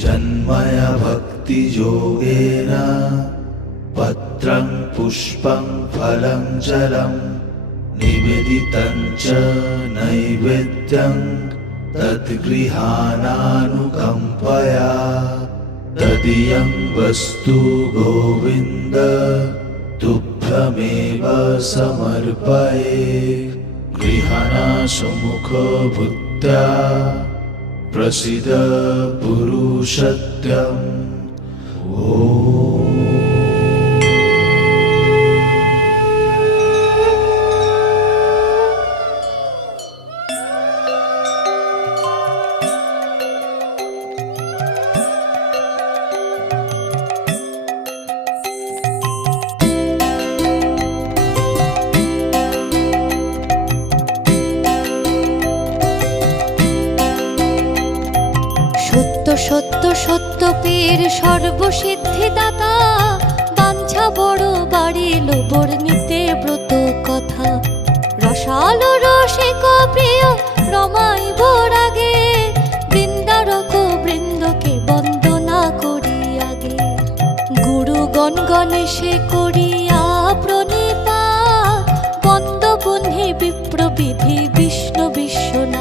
जन्मय भक्तियोगेन पत्रं पुष्पं फलं जलं निवेदितं च नैवेद्यं तद्गृहाणानुकम्पया तदीयं वस्तु गोविन्द तुभ्यमेव समर्पये। गृहाणासुमुखभूत्या प्रसीद पुरुषोत्तम। ओम। সত্য সত্য পীর সর্বসিদ্ধিদাতা, বাঞ্ছা বড় বাড়িল বর্ণিতে ব্রত কথা। রসালো রসিক প্রিয় রমাইব রাগে, বৃন্দারক বৃন্দকে বন্দনা করি আগে। গুরুগণ গণেশে করিয়া প্রণিপাত, বন্দ বহ্নি বিপ্রবিধি বিষ্ণু বিশ্বনাথ।